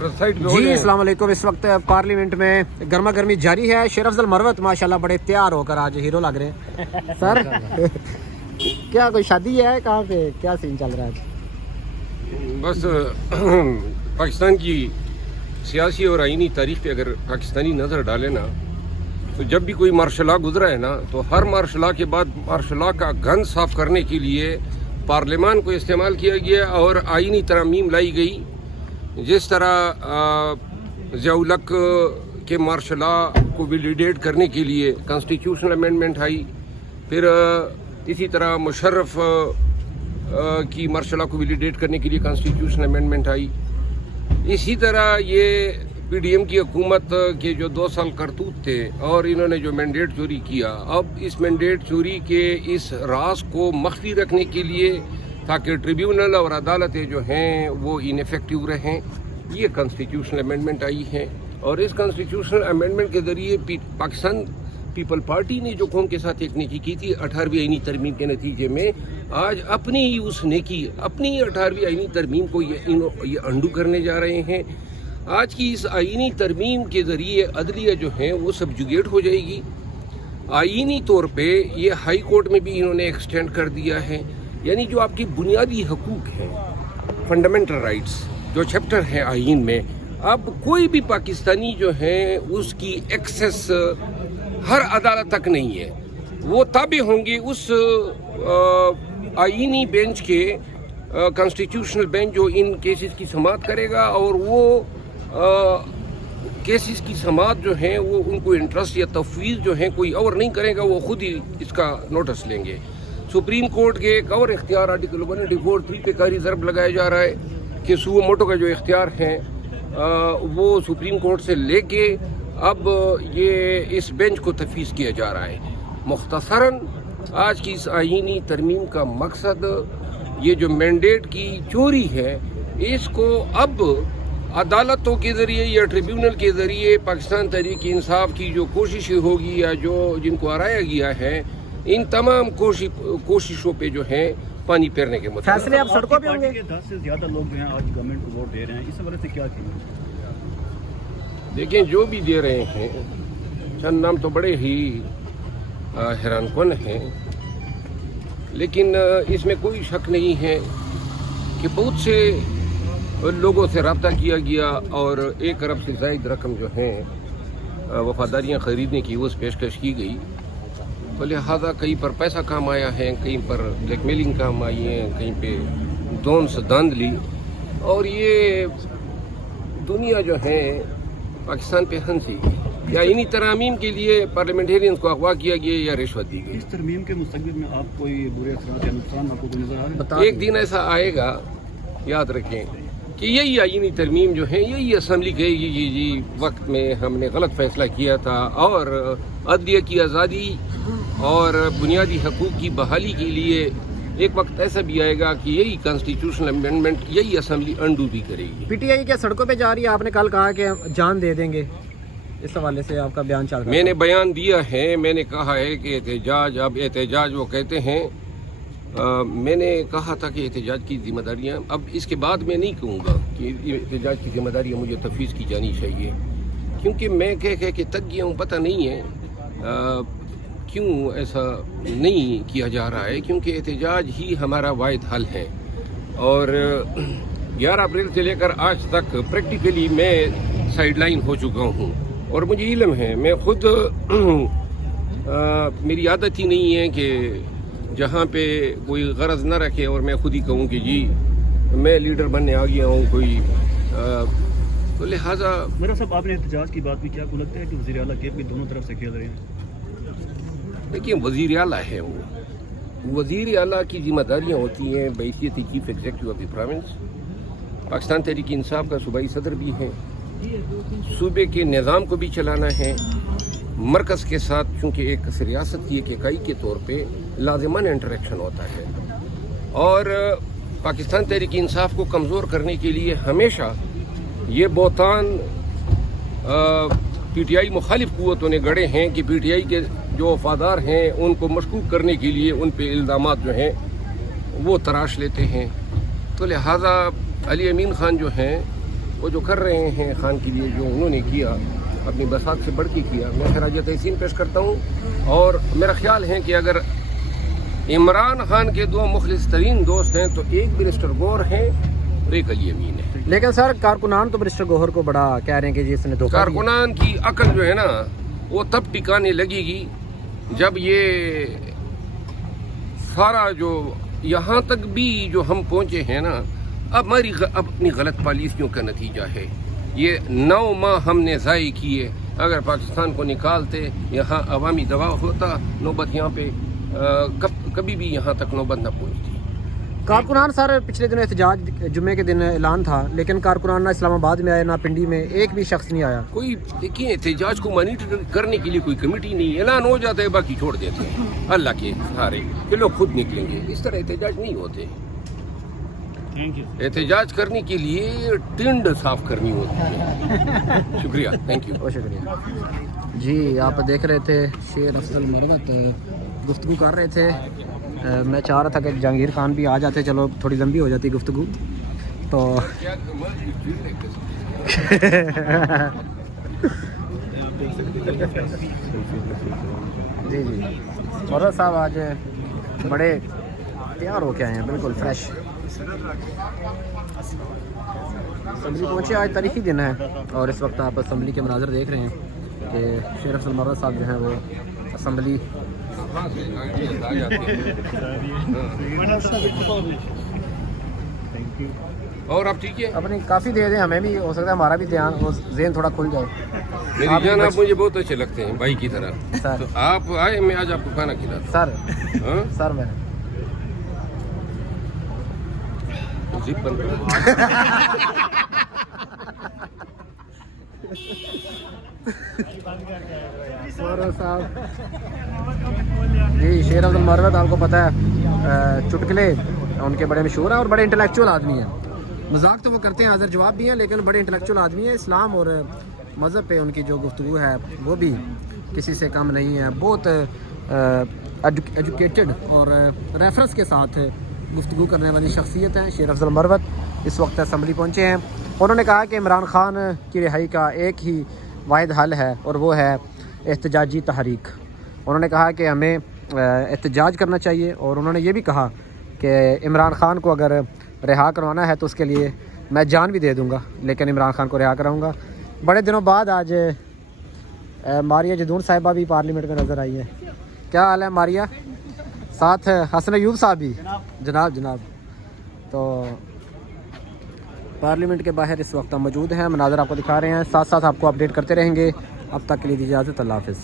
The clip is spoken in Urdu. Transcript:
جی السلام علیکم. اس وقت پارلیمنٹ میں گرما گرمی جاری ہے. شیر افضل مروت ماشاءاللہ بڑے تیار ہو کر آج ہیرو لگ رہے ہیں. سر کیا کوئی شادی ہے کہاں پہ, کیا سین چل رہا ہے آج؟ بس پاکستان کی سیاسی اور آئینی تاریخ پہ اگر پاکستانی نظر ڈالے نا تو جب بھی کوئی مارشل لا گزرا ہے نا تو ہر مارشل لا کے بعد مارشل لا کا گن صاف کرنے کے لیے پارلیمان کو استعمال کیا گیا اور آئینی ترامیم لائی گئی. جس طرح ضیاء الحق کے مارشل لا کو ویلیڈیٹ کرنے کے لیے کانسٹیٹیوشنل امینڈمنٹ آئی, پھر اسی طرح مشرف کی مارشل لا کو ویلیڈیٹ کرنے کے لیے کانسٹیٹیوشنل امینڈمنٹ آئی. اسی طرح یہ پی ڈی ایم کی حکومت کے جو 2 سال کرتوت تھے اور انہوں نے جو مینڈیٹ چوری کیا, اب اس مینڈیٹ چوری کے اس راز کو مخفی رکھنے کے لیے تاکہ ٹریبیونل اور عدالتیں جو ہیں وہ انیفیکٹو رہیں, یہ کانسٹیٹیوشنل امینڈمنٹ آئی ہیں. اور اس کانسٹیٹیوشنل امینڈمنٹ کے ذریعے پاکستان پیپل پارٹی نے جو قوم کے ساتھ ایک نیکی کی تھی 18ویں آئینی ترمیم کے نتیجے میں, آج اپنی ہی اس نیکی, اپنی 18ویں آئینی ترمیم کو یہ انڈو کرنے جا رہے ہیں. آج کی اس آئینی ترمیم کے ذریعے عدلیہ جو ہیں وہ سبجوگیٹ ہو جائے گی. آئینی طور پہ یہ ہائی کورٹ میں بھی انہوں نے ایکسٹینڈ کر دیا ہے. یعنی جو آپ کی بنیادی حقوق ہیں, فنڈامنٹل رائٹس جو چیپٹر ہیں آئین میں, اب کوئی بھی پاکستانی جو ہیں اس کی ایکسیس ہر عدالت تک نہیں ہے. وہ تابع ہوں گے اس آئینی بینچ کے, کانسٹیٹیوشنل بینچ جو ان کیسز کی سماعت کرے گا, اور وہ کیسز کی سماعت جو ہیں وہ ان کو انٹرسٹ یا تفویض جو ہیں کوئی اور نہیں کرے گا, وہ خود ہی اس کا نوٹس لیں گے. سپریم کورٹ کے ایک اور اختیار آرٹیکل 184(3) پہ کاری ضرب لگایا جا رہا ہے کہ سو موٹو کا جو اختیار ہیں وہ سپریم کورٹ سے لے کے اب یہ اس بینچ کو تفویض کیا جا رہا ہے. مختصراً آج کی اس آئینی ترمیم کا مقصد یہ جو مینڈیٹ کی چوری ہے, اس کو اب عدالتوں کے ذریعے یا ٹریبیونل کے ذریعے پاکستان تحریک انصاف کی جو کوششیں ہوگی یا جو جن کو ہرایا گیا ہے, ان تمام کوششوں پہ جو ہیں پانی پھیرنے کے مطابق فیصلے اب سڑکوں پہ ہوں گے. 10 سے زیادہ لوگ جو ہیں آج گورنمنٹ کو ووٹ دے رہے ہیں, اس وجہ سے کیا کیا؟ دیکھیں جو بھی دے رہے ہیں, چند نام تو بڑے ہی حیران کن ہیں, لیکن اس میں کوئی شک نہیں ہے کہ بہت سے لوگوں سے رابطہ کیا گیا اور 1 ارب سے زائد رقم جو ہیں وفاداریاں خریدنے کی اس پیشکش کی گئی. تو لہٰذا کہیں پر پیسہ کام آیا ہے, کہیں پر بلیک میلنگ کام آئی ہے, کہیں پہ داندلی, اور یہ دنیا جو ہے پاکستان پہ ہنسی. یا انہی ترامیم کے لیے پارلیمنٹیرینز کو اغوا کیا گیا یا رشوت دی گئی. اس ترمیم کے مستقبل میں آپ کوئی برے اثرات یا نقصان آپ کو نظر آ رہا ہے؟ ایک دن ایسا آئے گا, یاد رکھیں کہ یہی آئینی ترمیم جو ہے یہی اسمبلی کہے گی کہ جی وقت میں ہم نے غلط فیصلہ کیا تھا, اور عدلیہ کی آزادی اور بنیادی حقوق کی بحالی کے لیے ایک وقت ایسا بھی آئے گا کہ یہی کانسٹیٹیوشنل امینڈمنٹ یہی اسمبلی انڈو بھی کرے گی. پی ٹی آئی کیا سڑکوں پہ جا رہی ہے؟ آپ نے کل کہا کہ جان دے دیں گے, اس حوالے سے آپ کا بیان چل رہا ہے. میں نے بیان دیا ہے, میں نے کہا ہے کہ احتجاج, اب احتجاج وہ کہتے ہیں, میں نے کہا تھا کہ احتجاج کی ذمہ داریاں, اب اس کے بعد میں نہیں کہوں گا کہ احتجاج کی ذمہ داریاں مجھے تفویض کی جانی چاہیے, کیونکہ میں کہہ کے تک گیا ہوں. پتہ نہیں ہے کیوں ایسا نہیں کیا جا رہا ہے, کیونکہ احتجاج ہی ہمارا واحد حل ہے. اور 11 اپریل سے لے کر آج تک پریکٹیکلی میں سائیڈ لائن ہو چکا ہوں, اور مجھے علم ہے, میں خود میری عادت ہی نہیں ہے کہ جہاں پہ کوئی غرض نہ رکھے اور میں خود ہی کہوں کہ جی میں لیڈر بننے آ گیا ہوں کوئی, تو لہٰذا میرا صاحب آپ نے احتجاج کی بات بھی کیا, کو لگتا ہے کہ وزیر اعلیٰ گیٹ بھی دونوں طرف سے کھیل رہے ہیں؟ دیکھیں وزیر اعلیٰ ہے, وہ وزیر اعلیٰ کی ذمہ داریاں ہوتی ہیں بحیثیت chief executive of the province. Pakistan Tehreek Insaf کا صوبائی صدر بھی ہے, صوبے کے نظام کو بھی چلانا ہے, مرکز کے ساتھ چونکہ ایک ریاست کی ایک اکائی کے طور پہ لازمان انٹریکشن ہوتا ہے, اور پاکستان تحریک انصاف کو کمزور کرنے کے لیے ہمیشہ یہ بہتان پی ٹی آئی مخالف قوتوں نے گڑے ہیں کہ پی ٹی آئی کے جو وفادار ہیں ان کو مشکوک کرنے کے لیے ان پہ الزامات جو ہیں وہ تراش لیتے ہیں. تو لہٰذا علی امین خان جو ہیں وہ جو کر رہے ہیں خان کے لیے، جو انہوں نے کیا اپنی بساط سے بڑھ کے کیا، میں خراج تحسین پیش کرتا ہوں. اور میرا خیال ہے کہ اگر عمران خان کے دو مخلص ترین دوست ہیں تو ایک برسٹر گور ہیں اور ایک علی امین ہے. لیکن سر کارکنان تو برسٹر گوہر کو بڑا کہہ رہے ہیں کہ جی اس نے دھوکہ دیا. کارکنان کی عقل جو ہے نا وہ تب ٹکانے لگے گی جب یہ سارا جو یہاں تک بھی جو ہم پہنچے ہیں نا، اب ہماری اپنی غلط پالیسیوں کا نتیجہ ہے. یہ 9 ماہ ہم نے ضائع کیے. اگر پاکستان کو نکالتے، یہاں عوامی دباؤ ہوتا، نوبت یہاں پہ کبھی بھی یہاں تک نوبت نہ پہنچتی. کارکنان سر پچھلے دنوں احتجاج جمعے کے دن اعلان تھا، لیکن کارکنان نہ اسلام آباد میں آئے نہ پنڈی میں، ایک بھی شخص نہیں آیا. کوئی دیکھیں احتجاج کو مانیٹر کرنے کے لیے کوئی کمیٹی نہیں، اعلان ہو جاتا ہے باقی چھوڑ دیتے ہیں اللہ کے سہارے کہ لوگ خود نکلیں گے. اس طرح احتجاج نہیں ہوتے. Thank you. احتجاج کرنے کے لیے ٹنڈ صاف کرنی ہوتی ہے. شکریہ، تھینک یو. بہت شکریہ جی. آپ دیکھ رہے تھے شیر افضل مروت گفتگو کر رہے تھے. میں چاہ رہا تھا کہ جہانگیر خان بھی آ جاتے، چلو تھوڑی لمبی ہو جاتی گفتگو تو جی جی. مروت صاحب آج بڑے تیار ہو کے آئے ہیں، بالکل فریش. اسمبلی پہنچے، آج تاریخی دن ہے اور اس وقت آپ اسمبلی کے مناظر دیکھ رہے ہیں کہ شیر افضل مروت صاحب جو ہیں وہ اسمبلی اور آپ ٹھیک ہے؟ اپنی کافی دے دیں، ہمیں بھی ہو سکتا ہے ہمارا بھی ذہن تھوڑا کھل جائے. میری جان آپ مجھے بہت اچھے لگتے ہیں بھائی کی طرح. سر تو آپ آئے، میں آج آپ کو کھانا کھلاتا سر ہوں. سر میں زپ بند کرو. صاحب جی شیر افضل مروت آپ کو پتہ ہے چٹکلے ان کے بڑے مشہور ہیں اور بڑے انٹلیکچوئل آدمی ہیں. مذاق تو وہ کرتے ہیں، حاضر جواب بھی ہیں، لیکن بڑے انٹلیکچوئل آدمی ہیں. اسلام اور مذہب پہ ان کی جو گفتگو ہے وہ بھی کسی سے کم نہیں ہے. بہت ایجوکیٹڈ اور ریفرنس کے ساتھ گفتگو کرنے والی شخصیت ہیں شیر افضل مروت. اس وقت اسمبلی پہنچے ہیں. انہوں نے کہا کہ عمران خان کی رہائی کا ایک ہی واحد حل ہے اور وہ ہے احتجاجی تحریک. انہوں نے کہا کہ ہمیں احتجاج کرنا چاہیے اور انہوں نے یہ بھی کہا کہ عمران خان کو اگر رہا کروانا ہے تو اس کے لیے میں جان بھی دے دوں گا، لیکن عمران خان کو رہا کراؤں گا. بڑے دنوں بعد آج ماریہ جدون صاحبہ بھی پارلیمنٹ میں نظر آئی ہے. کیا حال ہے ماریہ؟ ساتھ حسن ایوب صاحب بھی. جناب تو پارلیمنٹ کے باہر اس وقت ہم موجود ہیں، مناظر آپ کو دکھا رہے ہیں، ساتھ ساتھ آپ کو اپڈیٹ کرتے رہیں گے. اب تک کے لیے دی اجازت، اللہ حافظ.